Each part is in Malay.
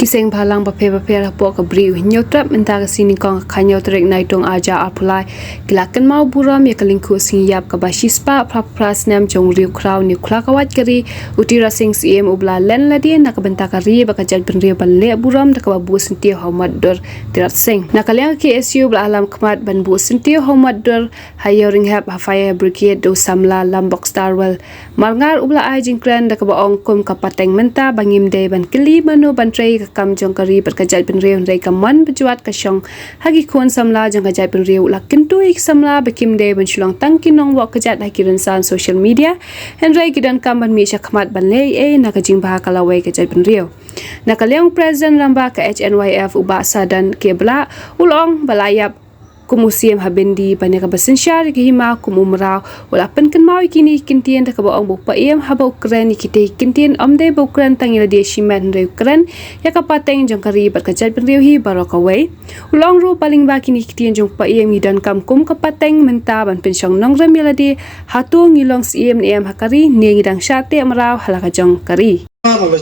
Kiseng balang bape rapok ke briu nyotrap mentara sini kong kanyo trek naitong aja apulai gilakan mau buram ya kelingku singyap ke basispa prapras nam jong riu kraw ni kula kawat keri uti rasing CM ubla len ladi nak bentak kari bakajal benriu banle buram dak babu sentio homad dor tirat sing nakaliang KSU bla alam kemat ban bu sentio homad dor hayo ringhap hafaya brigade do samla lambok starwell marngar ubla ai jingkran dak baong kum kapateng menta bangim de ban keli manu bantrei kam jong kari berkajat penriu rei kaman berjuat kasyong hagi kon samla jong kajat penriu lakin tuik samla bekim de benculong tangkin nong wak kajat haki rensan social media henrei gidan kam ban mi syakmat ban lei nakajing bah kalawai kajat penriu nakaliang presiden ramba ke HNYF ubasa dan kebla ulong balayap kumusiam habendi banyak bersensyar kehima kumumrau walaupun kan mau kini kintian dak baong bupa iam habau keren ikite kintian amde bau keren tangila dia shiman reu keren ya kapateng jongkari berkajat penriuhi barokawai ulang ru paling ba kini kintian jong pa iam dan kamkum kapateng menta ban pensyong nong remiladi hatu ngilong sim niam hakari ni ngidang syate amrau halaka jongkari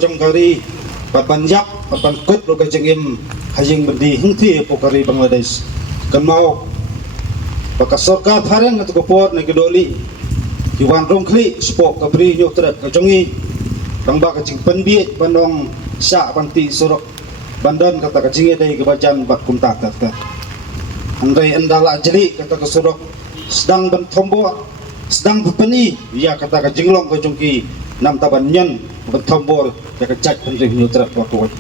jongkari papanjak papankut lo kajengim hajing berdi hingti pokari Bangladesh kan mau pakasarkar pareng atau kopor na gedoli iwan rongkli spok kabri nyotret kajongi tangba kajing penbi bandong sya panti surok bandan kata kajing dai kebajan bak kumta kata andai andala jeli kata kesurok sedang bentombo sedang bepeni ya kata kajinglong kajongi nam taban nyen bentombo ya kajak pendri nyotret waktu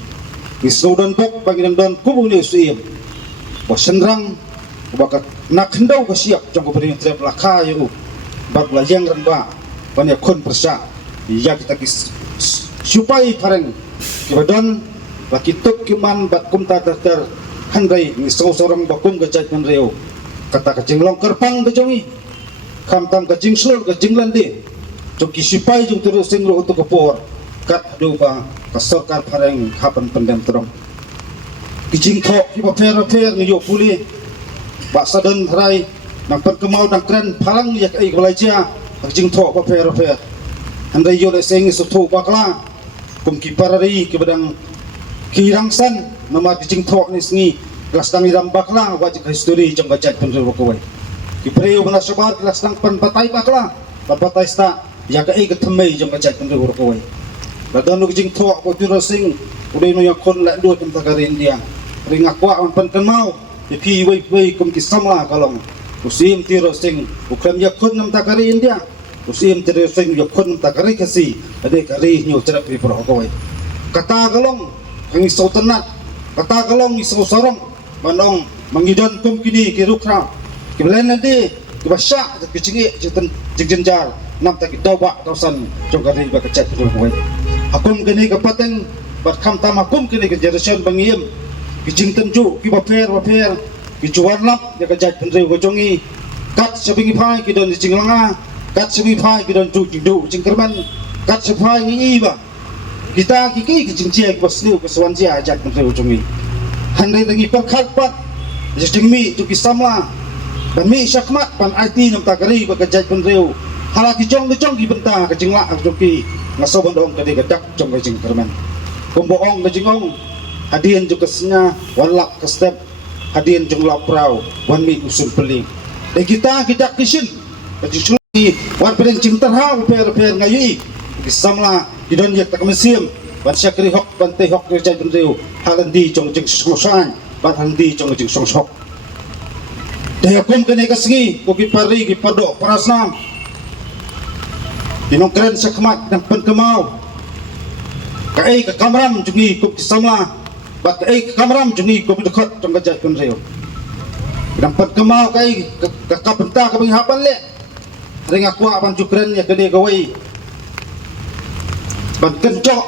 isudan pok pangidan don kubung ni suim wasenrang bakat nak hendau ke siap jong beri trip lakha yu bak lajang renba banyak kon persa ya kita kis supai pareng kibadon laki tuk kiman bat kumta ter handai ni sorang bakum gajat kan reu kata kajinglong kerpang bejongi kamtam kajingsul kajinglandi joki supai jong terus singro untuk kepor kat doba kasarkar pareng hapan pendem terong kijing thok ki paper ni yo puli baksa dan rai nang perkemau nang keren palang yak ai kolaja kijing thok paper andai yo le sing sutu bakla kum ki parari ki badang kirangsan nama kijing thok ni sngi kelas tang iram bakla wajib history jong bajat penru kowai ki preu bana sabar kelas tang pan patai bakla patai sta yak ai ketmei jong bajat penru kowai badan kijing thok ko tiro sing udai no yakon la do tem tagarin dia ringa kwa on pan mau pi wei kum ki samla kalong usim tiro sing ukram yakon nam tagarin dia usim tiro sing yakon nam tagari kasi ade kari nyu cerap ri pro ko wei kata kalong ngi sautanat kata kalong ngi sorong manong mangidon kum kini ki rukra ki belen ade ki basya ki cingi jiten jigjenjar nam ta ki doba tausan jogari ba kecet ko wei akum kini kapateng berkam tamakum kini ke generation bangiem kijing tenju ki baper ki juwarlap ya kajat penreu gojongi kat sebingi phai ki don jinglanga kat sebingi phai ki don ju jindu jingkerman kat sephai ngi ba kita ki jingjia ki basnu ke swanjia ajat penreu gojongi handai lagi perkhat pat jingmi tu ki samla ban mi syakmat ban IT nam takari ba kajat penreu halaki jong ki benta ke jingla joki ngaso bondong kade gadak jong ke jingkerman kumboong ke jingong hadian jukesnya walak ke step hadian jumlah prau wan mi usul peling de kita kisin keculi wan pedeng cintar ha per ngayi kisamla didon yak tak mesim wan syakri hok ban te hok kerja bendeu halandi jong jing sosan ban handi jong jing songsok de yakum kene kasngi ko ki pari ki pado parasnam dinongkren sakmat dan penkemau kai ke kamram jungi ko kisamla bat kai kamram jungi ko dekat trong kajat kun reu dampat kemau kai ke kapenta ke hapan le ring aku aban jukren ya gede gawai ban kencok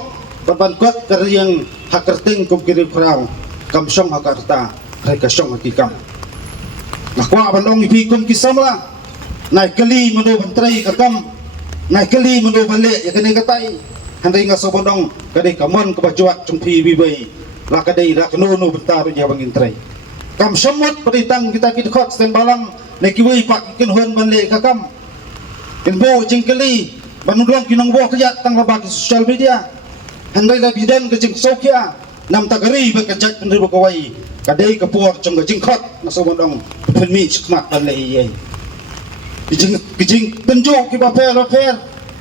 ban kuat yang hakerting kum kiri krau kam song hakarta mereka song hakikam aku aban dong ipi kum kisamla naik kali menu bantrai kakam naik kali menu balik ya kene katai handai ngasobondong kadai kamon kebajuat cumpi bibai la kadai la kenono bentar ya bangin trai kam semut peritang kita kidkhot steng balang nekiwi pak kinhon banle kakam kinbo jingkeli banudong kinong bo kaya tang babak social media handai la bidan ke jing sokia nam tagari berkejat pendiri berkawai kadai kapur jong jingkot naso bandong penmi skmat ban lei kijing tenjuk ki baper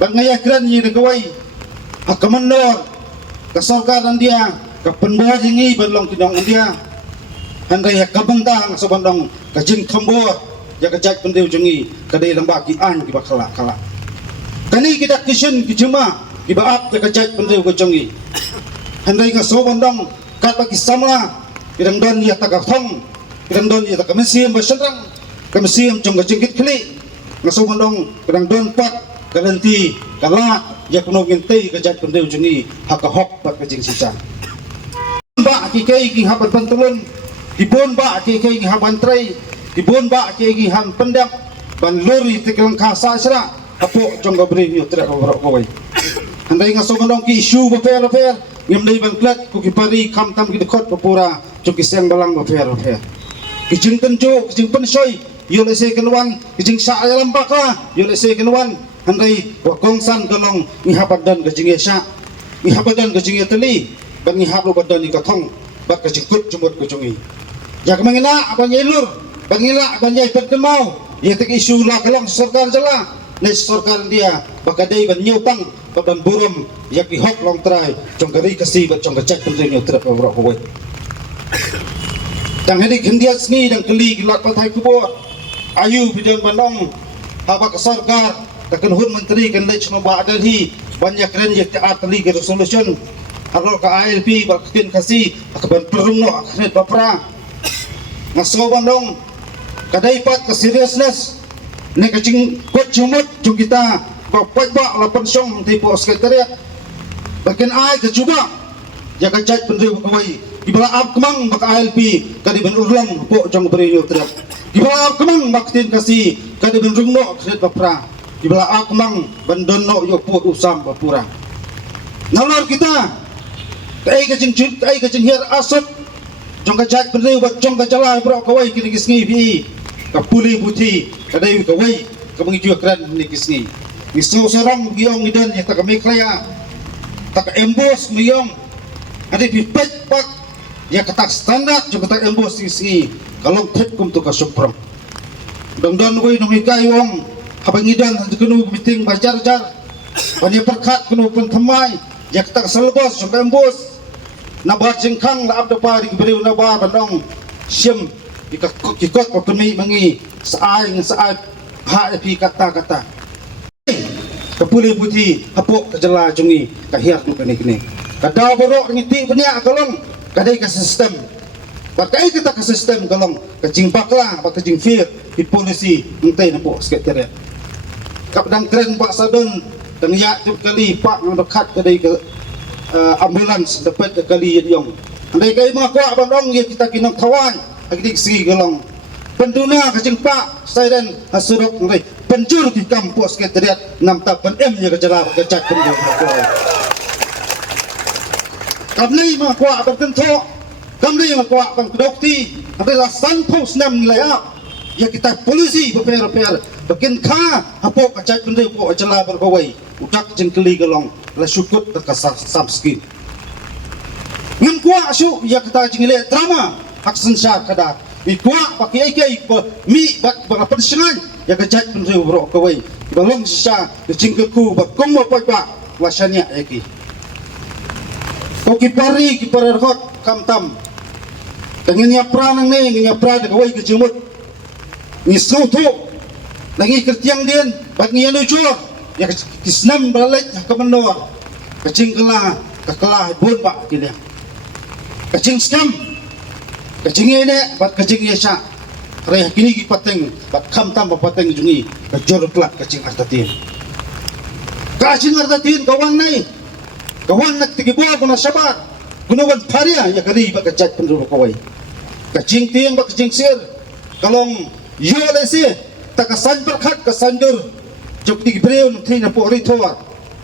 ban ngaya kran ni de kawai hakamandor ka sarkar dia ka penbah jingi ban long kinong dia handai hakabangtang naso bandong ka jing khambor ya kejat pendiri jengi kadai lambak ki an ki bakala kala kani kita kishin ki jema ki baap ya kejat pendiri ko jengi handai ka so bandong kat bagi samla irang don ya tagathong irang don ya takamisiam basenrang kamisiam jong jengkit kli ngaso bandong irang don pat garanti kala ya kuno ngentei kejat pendeu jengi hakahok pat kejing sisa ba ki kai ki haban pantulun dibon ba ki kai ki haban trai dibon ba ki ki han pendak ban lori tekelang kasa sira apo jong gabri yo tra ko handai ngaso bandong ki isu baper ngam dai ban plat ku ki pari kam tam ki dekot papura cuki seng balang bafer kijing tenjo kijing pensoi yo le se kenwan kijing sa alam baka yo le se kenwan handai wa kongsan galong ni habadan kijing sa ni habadan kijing teli ban ni hablo badan ni kathong bak kijing kut jumut kujungi jak mangina aban yelur bangila aban yai pertemau ye tek isu la kalong sarkar jala ne sarkar dia bakadai ban nyutang badan burum yak hok long trai jong kari kasi bat jong kacak penting trap orang koi tang hedi kendia sni dang keli gilak patai kubo ayu bidang bandong haba ka sarkar takan hun menteri kan lech no ba adalhi banyak keren yak atli ke resolution harlo ka ILP bakin kasi akaban perung no akret bapra ngaso bandong kadai pat ka seriousness ne kacing kot jumut jung kita bapak lapan song tipu sekretariat bagian ai kecuba jaga cat pendiri kawai dibala ab kemang bak ALP kadi ben urlang po jong beri yo trap dibala ab kemang baktin kasi kadi ben rungno kret bapra dibala ab kemang ben donno yo po usam bapura nalor kita kai kacing hier asut jong cat pendiri bak jong kacala bro kawai kini kisngi bi kapuli buti kadai kawai kamangi juga keren ni kisngi isu serang giong idan yang tak meklaya tak embos giong ada pipet pak ya ketak standar juga tak embos isi kalau tek kum tu kasupram dong woi numi kayong habang idan kenu meeting bajar banyak perkat kenu pun temai ya ketak selbos juga embos nabar jengkang la abda pari beriu nabar bandong sim ikot potemi mangi saai ha pi kata kapuli putih hapuk kejela jungi kahir tu kene kadau borok ngiti benia kalong kadai ke sistem pakai kita ke sistem kalong kecing pakla pak kecing fir di polisi entai napok sekretariat kapdang keren pak sadon dan ya tu kali pak dekat kadai ke ambulans dapat kali yong andai kai ma kwa bandong ye kita kinong kawan agidik segi kalong penduna kecing pak siren hasurok ngai penjur di kampus sekretariat nam tak pen M nya kejala kecak penduk kamlei ma kwa bertentu kamlei ma kwa bang dokti adalah sanpos nam nilai ya kita polisi beper bagian ka hapo kecak penduk ko kejala berbawai utak jengkeli galong la syukut terkasar samski ngam kwa asu ya kita jingile drama aksen syak kada ikwa pakai kai mi bak pensengan ya kejat pendiri bro kawai balong sisa kecingkeku bak komo pak wasanya eki ko kipari hot kamtam dengan nya pranang ne nya pra de kawai kejumut ni sutu lagi kertiang din bak nya lucu ya kisnam balik ke menor kecing kelah bun pak kini kecing skam kecing ini bat kecing yesa reh kini ki pateng bat kham tam pateng jungi kajor klak kecing artatin kacing artatin kawan nak tigi buah kuna sabat gunawan paria ya kari bat kecak penduduk kawai kecing tiang bat kecing sir kalong yo lesi takasan berkat kasandur jok tigi breun tina po ritual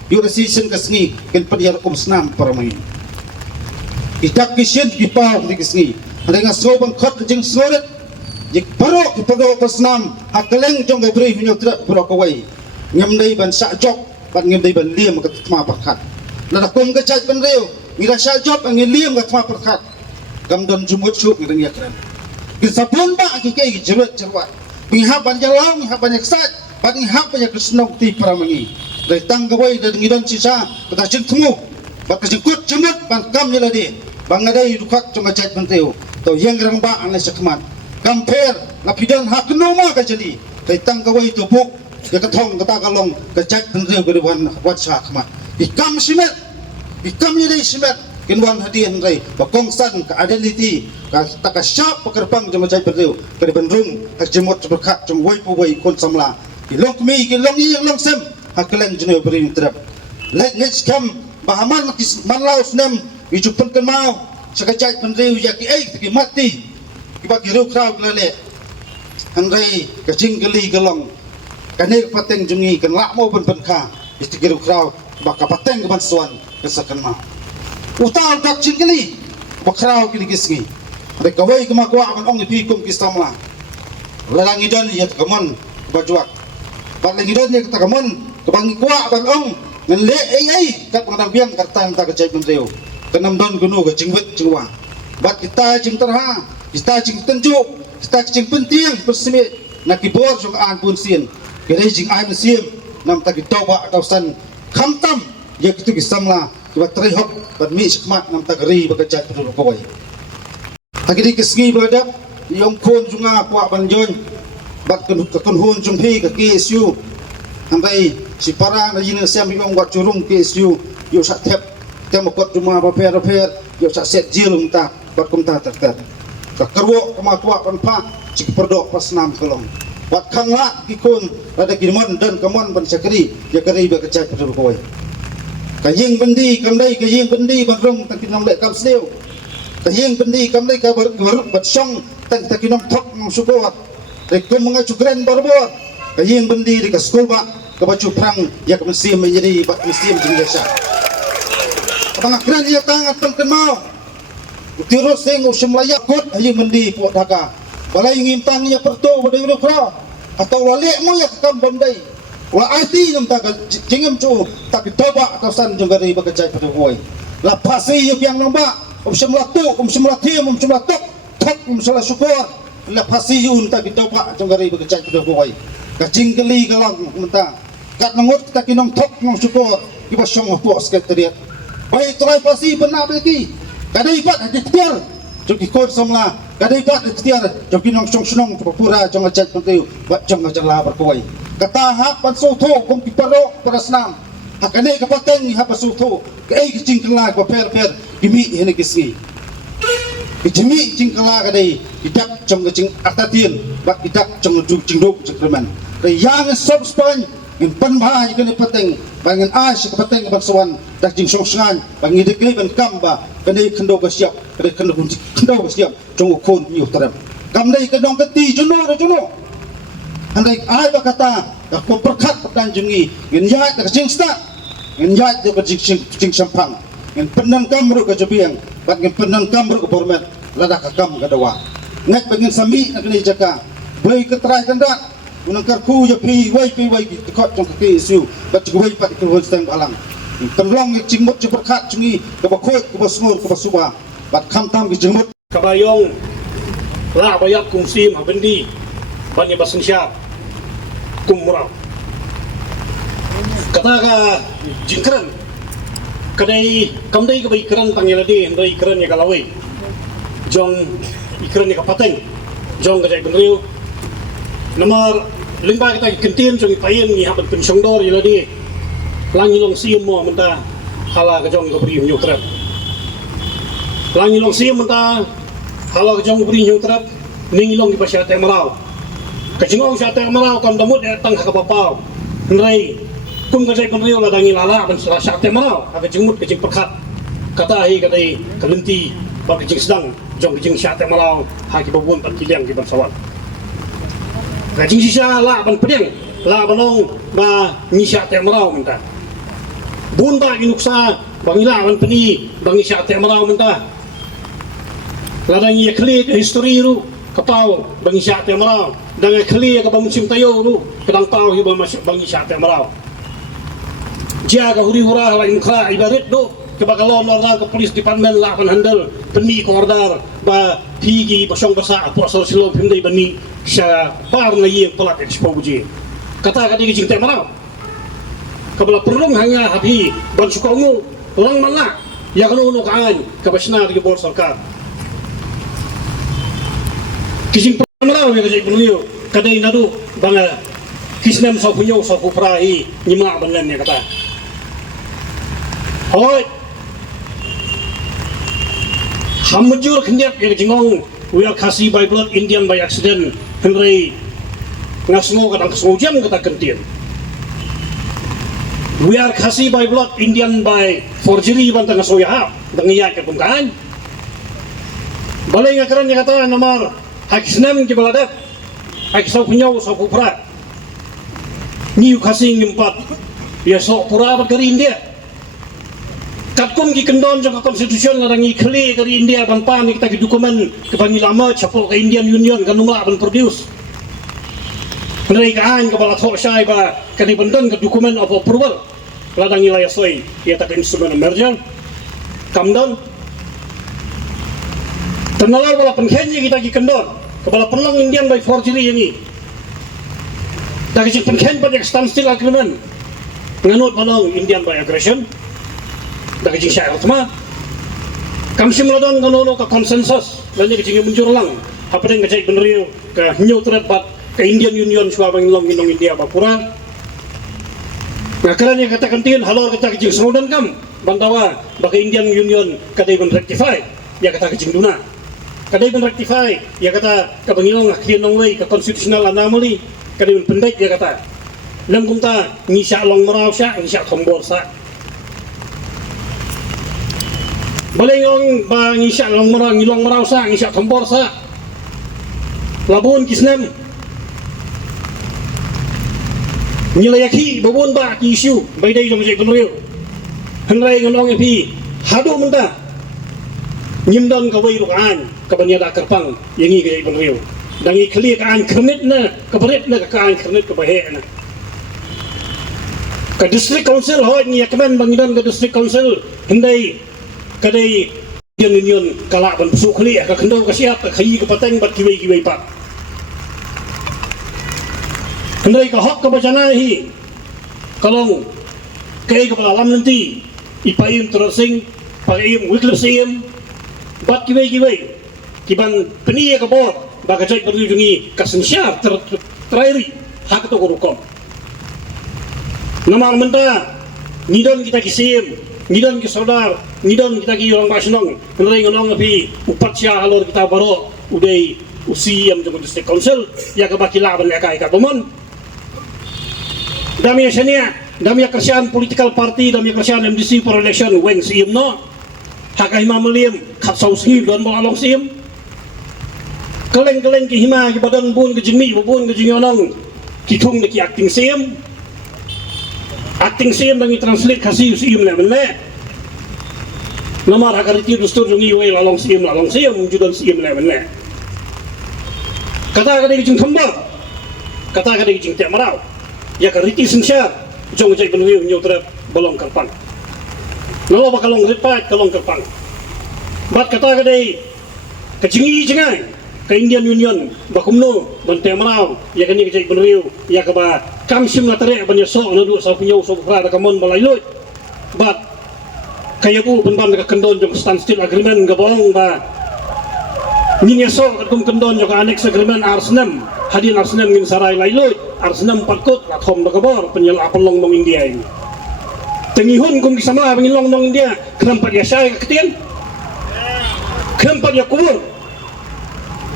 yo lesi sen kasngi ken padiar snam paramai itak kisien dipau di kisngi ada sobang kot jeng soret jik parok ipado pasnam hakeleng jong gabri hunyotra pro kawai ngam dai ban sa jok ban ngam dai ban liam ka tma pakat la kum ka chat ban reu ngira sya job angin liam kat ma perkat kam dan jumut syuk ngirang yakran kisabun ba ki ke jerut jerwat pihak ban jalang pihak banyak sat ban pihak banyak kesenok ti paramangi dari tanggawai dari ngidan sisa kata jengtemu bat kejengkut jemut ban kam nyeladi bangadai dukak cuma jait menteu tau yang gerang ba anai sakmat kamper lapidan hak noma ka jadi dari tanggawai tupuk ya ketong kata kalong kejait menteu geriwan wat sakmat ikam simet ikam nyeladi simet kinwan hadian rai bakongsan ka identity ka takasyap pekerbang cuma jait menteu keri benrung hak jemut berkat cuma wai puwai kon samla kilong kemi kilong yang long sem hakelen jenuh beri terap let's come bahaman manlaus nem wijupan kemau sekejap pendriu yaki teki mati kiba kiru krau lele andai kecing geli gelong kane pateng jungi kan lak mau pen kha isti kiru krau baka pateng ke bansuan kesakan mau utal tak cing geli bakrau kini kisngi ada kawai kemakwa man ong pi kum kistamla lalangi don ya kamon bajuak balangi don ya kamon kebangi kwa ban ong ngele ai kat madang biang kartang ta kecai pendriu kenam don gunu ke jingwet jingwa bat kita jing terha kita jing tenjuk kita jing penting persemi nak kibor jong an pun sin kere jing ai mesim nam ta kitoba tausan khamtam ye kitu kisamla kiba trihok bat mi sikmat nam ta geri bakajat pendul koi agiri kisngi beladap yong kon junga kwa banjon bat kun hun jung hi ka KSU andai si para na yin sem yong wat curung KSU yo sak thep temokot cuma paper yo sak set jilung ta bat kum ta tak ka kerwo kama tua panpa cik perdok pas nam kelong wat khangla kikun ada kirmon dan kamon ban sakri ya kari ba kacai pedul koi ka ying bendi kamdai ka ying bendi ban rong tak kinong lek kam sneu ka ying bendi kamdai ka ber bat song tak kinong thok ng support rekum mga chukren borbor ka ying bendi di ka school ba ka bacu prang ya ka mesim menjadi bat mesim jingasa tengah keren ya tangan tengken mau tirus sing usmlaya kot ayi mendi po daga balai ngimpang ya perto pada iro kra atau walek mo ya kam bondai wa ati nam ta jingam chu tak toba atau san jongari bakajai pada hoi la pasi yu yang namba usmla tu usmla tim usmla tok tok usmla syukur la pasi yu tak toba jongari bakajai pada hoi ka jingkeli galang menta kat nangot kita kinong tok ng syukur iba syong po sekretariat baik try pasi benar lagi kadai bat ada tiar joki kod samla kadai bat ada tiar joki nong song snong pura jong ajat pentiu bat jong ajat la berkoi kata hak pan soto kom piparo parasnam hakane kapateng ha pasuto kai kicingkala ko per gimi hene kisgi kijimi cingkala kadai kidak jong kicing atatin bat kidak jong jingduk cekreman yang sob span in panbah ikani pateng bangen as kapateng baksawan dak jing songsangan bangi dekli ban kamba kani kendo ka siap kani kendo ka siap jong kon yu taram kamdai kedong keti juno andai ai ba kata ko perkat pedan jungi ngin yat ka jing sta ngin yat ka jing sampang ngin penan kamru ka jebiang bat ngin penan kamru ka bormet lada ka kam ka dawa ngat bangin sami nak ni jaka boleh ketrai kanda unangkar ku ya pi wai tekot jong ke isu bat wai pat ke hostang alang tenglong cingmut je berkat jungi ke bakoi ke basmur ke basuba bat khamtam ke jingmut kabayong la bayat kum sim habendi bani basensya kum murau kata ka jingkran kadai kamdai ke baikran tangeladi ndai ikran ya kalawai jong ikran ya kapateng jong ka jai benriu nomor limba kita kentin jong payen ni haban pensongdor yeladi langi long sium mo menta hala ka jong ka bri nyukrat langi long sium menta hala ka jong bri nyukrat ningi long di pasya te marau ka jingong sya te marau kam damut ya tang ka papau nrai kum ka jai konrio la dangi lala ban sya te marau ka jingmut ka jing perkat kata hi ka dai kalenti ba ka jing sedang jong ka jing sya te marau ha ki babun pat kiliang ki ban sawat gajing sisa la ban pedeng la banong ba nyisya te marau menta bunta inuksa bangila ban peni bangisya te marau menta la dangi kli history ru kapau bangisya te marau dangi kli ka bamusim tayo ru kadang tau hi bangisya te marau jaga huri hura la inkra ibarat do ke bakalon order ke polis department la akan handle beni ko order ba pigi basong basa apo asal silo pindai beni sya par na ye pelak expo buji kata kadi jing te marau kabla perlung hanga habi ban sukongu lang mana ya kanu no kaan kabasna di bor sarkar kijing marau ya kajai penuyo kadai nadu banga kisnem sa punyo sa puprahi nyima banlan ya kata hoi hamujur kenyap ya jingong we are kasih by blood Indian by accident henry ngasmo kadang kesujam kata kentian we are kasih by blood Indian by forgery bantang ngasoya dangiya ke pungkaan balai ngakaran ya kata nomor hakisnem ke baladat hakisau punyau sa pupra niu kasih ngimpat ya sok pura berkari India katkum ki kendon jangka konstitusi larangi kle dari India ban kita ki dokumen ke bangi lama capok ke Indian Union kan numla ban produce mereka an ke bala thok syai ba kani bendan ke dokumen of approval ladangi laya soi ia tak instrumen merger kamdon tenalar bala penkhenji kita ki kendon ke bala penlang Indian by forgery ini tak ki penkhen pada standstill agreement nganut balong Indian by aggression dak jing syai utama kamsim ladon kanono ka konsensus lanya jing muncul lang apa dengan kajai benriu ke new threat bat ke Indian Union swa bang long minong India bapura nah karanya katakan tin halor kata jing semodan kam bantawa baka Indian Union kadai ben rectify ya kata jing duna kadai ben rectify ya kata ka bangilong akhir nong way ka constitutional anomaly kadai ben pendek ya kata lam kumta ngisya long marau sya ngisya khombor sa balai ngong ba ngisya long marau sa ngisya khombor sa labun kisnem nilayaki babun ba ki isu baidai jong jek benriu henrai ngong epi hadu menta nyimdan ka wai rukan ka banyada kerpang yangi ke benriu dangi kli ka an kermit na ka berit na ka an kermit ka bahe na ka district council ho ni yakmen bangidan ka district council hendai kadai Indian Union kalak ban pusuk kali ka kendau ka siap ka khayi ka pateng bat kiwai pak hendai ka hok ka bacana hi kalong kai ka alam nanti ipayim terusing payim wiklip sim bat kiwai kiban peni ka bor ba ka jai berjungi ka sensyar terairi hak to korukom namang menta nidon kita kisim ngidon ki saudar ngidon kita ki orang basinong nrai ngolong api upat sia halor kita baro udai usi yang jong district council ya ka bakila ban ka bomon dami senia dami kerjaan political party dami kerjaan MDC for election weng sim no hakai mamaliam khat sau sim don balong sim keleng ki hima ki badan bun ke jingmi bun ke jingonong ki thung de ki acting sim acting sim bangi translate kasih sim le menle nomor agar itu dustur jungi wei lalong sim judan sim le menle kata kada jing thamba kata kada jing te marau ya ka riti sensyar jong jai benwiu nyotra bolong karpan nalo bakalong ripat kalong karpan bat kata kada ka jingi jingai ka Indian Union bakumno bante marau ya kani jai benwiu ya ka ba kamsim la tere ban yasok na du sa punyau so pra ka mon balailut bat kaya bu ban ka kendon jong standstill agreement gabong ba nin yasok kum kendon jong annex agreement arsnam hadin arsnam min sarai lailut arsnam patkot la thom na gabor penyel apelong nong India ini tengihun kum kisama pengilong nong India krempat ya syai ka ketien krempat ya kubur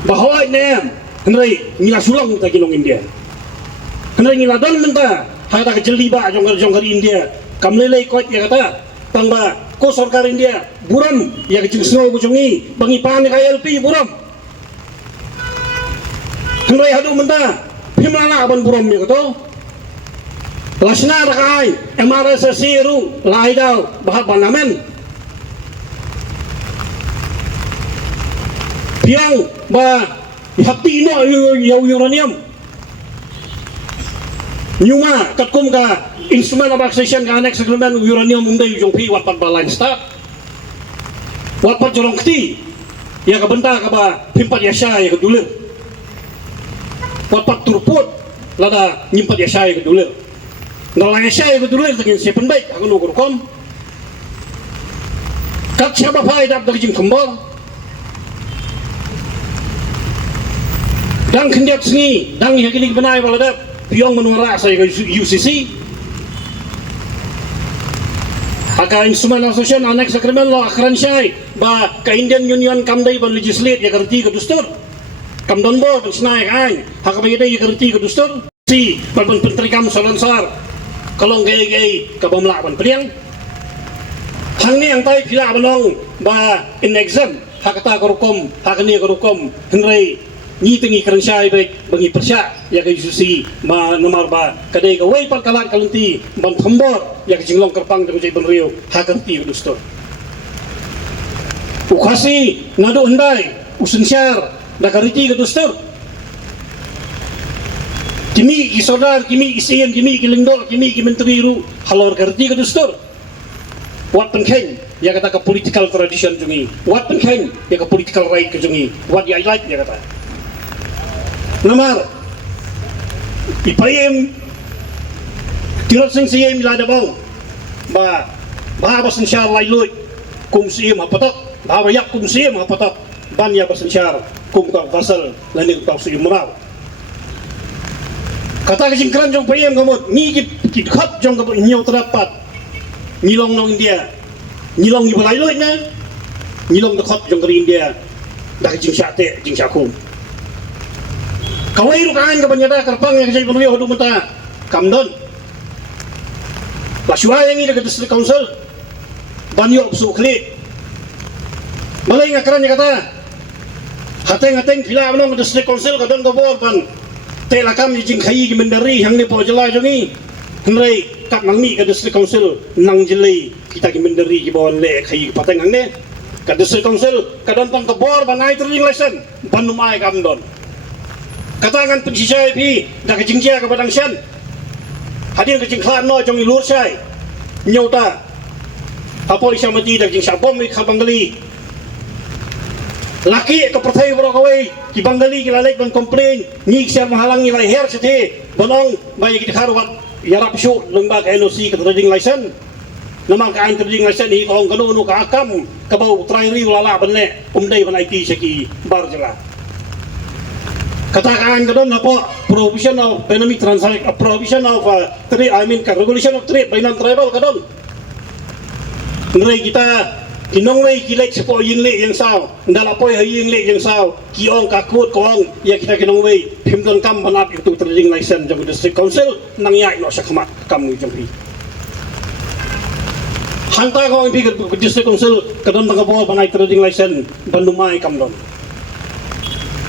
bahwa nem henry ngila sulang ta kinong India henry ngila don menta hada ka jeli ba jonggar India kamlelei kot ya kata pangba ko sarkar India buram ya kecil snow bujongi bangi pan ka LP buram henry hadu menta pimlana ban buram ya kato lasna rakai MRS siru laidau bahab banamen piang ba hati no uranium nyuma katkum ka instrument of accession ka annex agreement uranium undai jong pi wat balance start Wapat jorong keti ya ka benta ka ba pimpat ya syai ka dulir. Wapat turput lada nyimpat ya syai ka dulir. Ndalang ya syai ka dulir tagin siapan baik aku nukur kom. Kat siapa pai dap dari jing kembal. Dang kendiap sengi, dang ya gini benai balada piong menuara saya ke UCC. Haka instrumen asosian anek sakrimen lo akhiran syai ba ka Indian Union kamdai ban legislate ya kerti ke dustur kam don bo ban snai kan haka bayada ya kerti ke dustur si ban menteri kam solansar kalong gay ka bamla ban priang hang ni ang tay pila banong ba in exam haka ta korukom haka ni korukom henry ni tengi keren syai baik bangi persya ya ke susi ma nomor ba kadai ka wai par kalat kalunti ban thambor ya ke jinglong kerpang dengan jai benrio hakerti udustor ukasi ngado hendai usun syar da kariti ke dustor kimi isodar kimi isien kimi kilingdol kimi menteri ru halor kariti ke dustor wat penken ya kata ke political tradition jungi wat penken ya ke political right ke jungi wat ya like ya kata nomor ipayem tirot sing siyem lada bang ba bas insyaallah iloy kum siyem hapatak ba yak kum siyem hapatak ban ya bas insyaallah kum ka fasal lanin ka siyem maraw kata kesingkran jong payem gamot ni ki khat jong gamot nyaw terapat nilong nong India nilong ni balai loy na nilong dekat jong keri India dah jing syate jing syakum kawai rukaan ka banyada karpang yang saya penuhi hodu mata kamdon basua yang ini dekat district council banyo absu kli malay nga karan kata hateng pila manong district council kadon ka bor ban tela kam jing khayi mendari hang ni po jela jongi henry kap nangmi ka district council nang jelai kita ki mendari ki bawon le khayi pateng hang ne ka district council kadon tang ka bor bangai training lesson banumai kamdon katangan pensisai pi dah kejingja ke badang sian hadir ke jingklan no jong ilur sai nyota apa isya mati dah jing sabom mi khabangali laki ke pertai bro kawai ki bangali ki lalek ban komplain ni siar menghalang ni leher sete bonong bayi ki kharwat yarap syu lembaga NOC ke trading license nama ka trading license ni kong kanu nu ka akam ka bau trairi lala banne umdai ban IT seki bar jela katakan kadon apa provision of economic transaction provision of trade regulation of trade bainan tribal kadon ngai kita kinong wei kilek sepo yin le yang sao ndala poi ha yin le yang sao kiong kakut kong ya kita kinong wei pimdon kam banap itu trading license jong district council nang ya no sakmat kam jong pi hanta ko pi district council kadon bangabo banai trading license bandumai kam don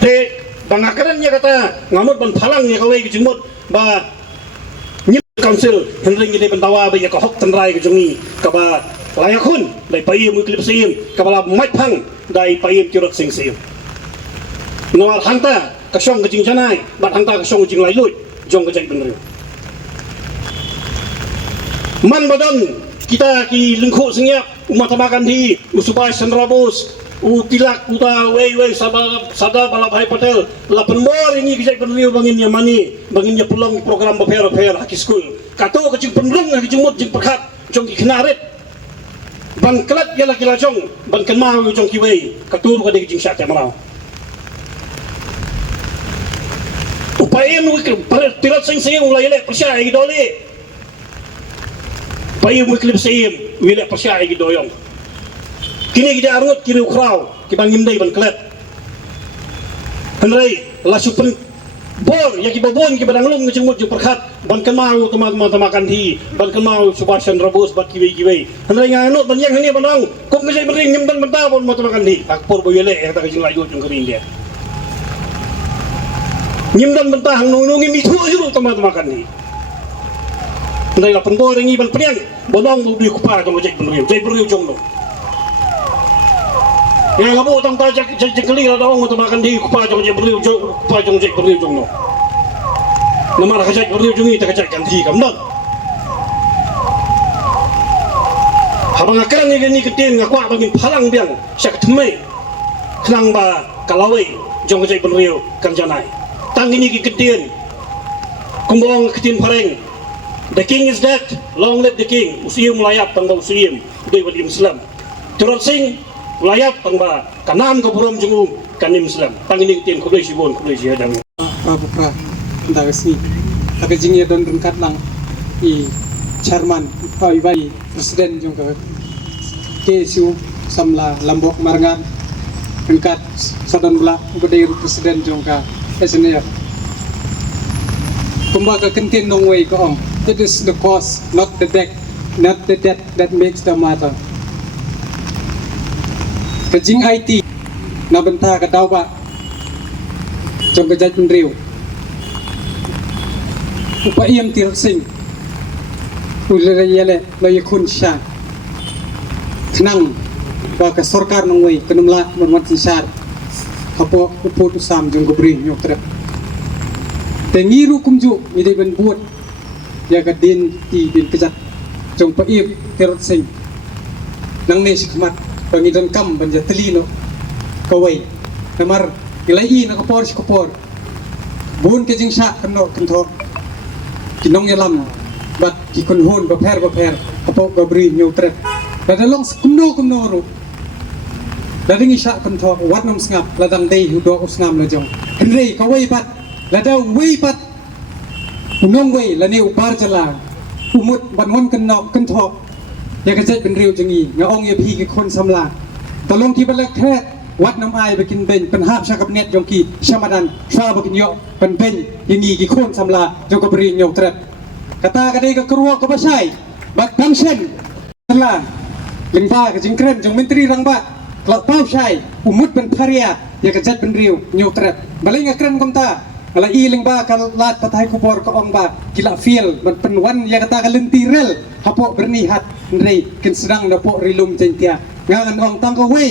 te bangakaran nya kata ngamut ban phalang nya kawai kijumut ba nyip council henring gede bentawa ba ya ka hok tenrai kijungi ka ba layakun dai payem klip sim ka bala mat phang dai payem tirot sing sim noal hanta ka syong kijing janai bat hanta ka syong jing lai lut jong ka jai benri man badan kita ki lingkhu singyap umat makan di usubay sanrabus tilak uta wei sada balabhai patel lapan bor ini kijai penriu bangin ya mani bangin ya pulang program beper haki school kato kecing penrung haki jemut jing perkat jong ki knaret ban kelat ya laki lajong ban kenmau jong ki wei kato ka de jing syat marau upaya mu tirat sing sing ulai le persya gi dole payu mu klip sim wile persya gi doyong kini kita arut kini ukraw kibang imday ban klet henry lasupen bor ya kibabon kibadang lung ngejemut je perkhat ban kemau teman-teman tamakan di ban kemau subasyan rabus bat kiwi henry nganut ban yang ini banang kok ngejai bering nyemdan bentar pun tamakan di akpor boyele yang tak kejing layu jeng kering dia nyemdan bentar nunungi mitu juru teman-teman di henry lapan bor ini ban priang banang mau beli kupa jong jai beriu jong lo yang kamu tang tajak jengkeli lah dong untuk makan di kupa jong je beriu jong no nama kajak beriu jongi tak kajak ganti kam don habang akan ni ketin ngakwa bagi palang biang syak temai kenang ba kalawai jong kajai penriu kan janai tang ini ketin kumbong ketin pareng. The king is dead, long live the king. Usium layap tangba usium doi wali Islam. Turut sing layap tangba kanam ke buram jengu kanim Islam. Tang ini ketin kudai sibon kudai siadang. Pra ndagasi aga jingya don rungkat lang i chairman ibai presiden jong ka KSU samla lambok marangan rungkat sadan bula ubadai presiden jong ka SNF kumbaga kentin nong way ko it is the cause not the death that makes the matter kajing IT na benta ka daw ba jong ka judge riu upayam tir sing ulere yele loy kun sha knang ba ka sarkar nong way kanumla mon sar hapo upu sam jong ko bri nyok tra tengiru kumju mi de ben buat ya ka din ti bin kejat jong paim tir sing nang ne sikmat pangidon kam banja telino kawai namar ilai na kapor bun ke jing sha kano kanto kinong yalam bat ki kun hon ba pher apo gabri nyutret da long kumno ru da ding sha kanto wat nom snap la dang dei hu do usngam la jong henrei ka wei bat la da wei bat unong wei la ne upar jala umut ban hon kanto ya ka jetเป็นริวจงีงาองye phi ki kon samla ta long ki balak theวัดน้ำอายไปกินเป็นเป็นห้าบชากับเน็ตยงกีชามาดันชาบกินเยอะเป็นยังงี้กี่คนสำลาจงกบรียงเตร็ดกตากระเดกกรัวก็ไม่ใช่บัดทั้งเช่นสำลาลิงบ้ากับจิงเครนจงมินตรีรังบ้ากลับเป้าใช่อุมุดเป็นภริยาอยากจะจัดเป็นริวยงเตร็ดบัดลิงเครนกมตาอะไรอีลิงบ้ากับลาดปะไทยขบวนก็องบ้ากิลาฟิลมันเป็นวันอยากตากระลินตีเรลฮับโปบรนีฮัดนี่กินสดังนับโปริลุมเจนเตียงานองตังก็เว้ย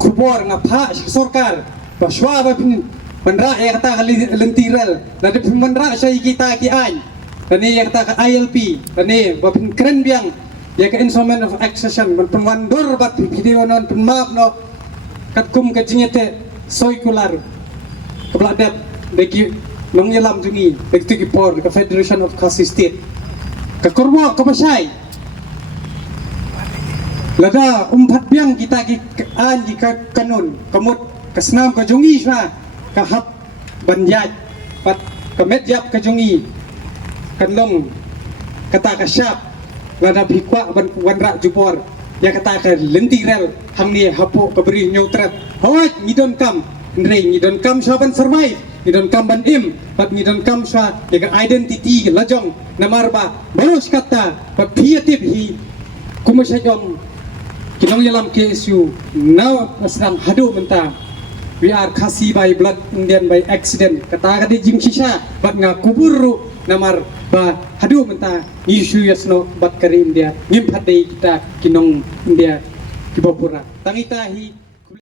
kubor ngapa sarkar baswa ba pin manra ya kata lentirel dan pin manra sai kita ki an dan ya kata ILP dan ba pin keren biang ya ke instrument of accession man pemandor bat video non pemap no kat kum ke jingete soikular kebladat bagi nong yalam jungi bagi ki por ke Federation of Khasi State ke korwo ke basai lada umpat biang kita ki an ki kanun kamut kasnam ka jungi sha ka hap banjat pat ka medyap ka jungi kanlong kata ka syap lada bikwa wanra jupor ya kata ka lentirel hamni hapo ka beri nyotrat hawat ngidon kam ndre ngidon kam sha ban survive ngidon kam ban im pat ngidon kam sha ya identity lajong namarba baros kata pat piatip hi kumasajom kinong yalam KSU now asrang hadu menta we are Khasi by blood Indian by accident kata kadi jing sisa bat nga kuburu namar ba hadu menta isu yasno bat kari India ngim hadai kita kinong India kibapura tangitahi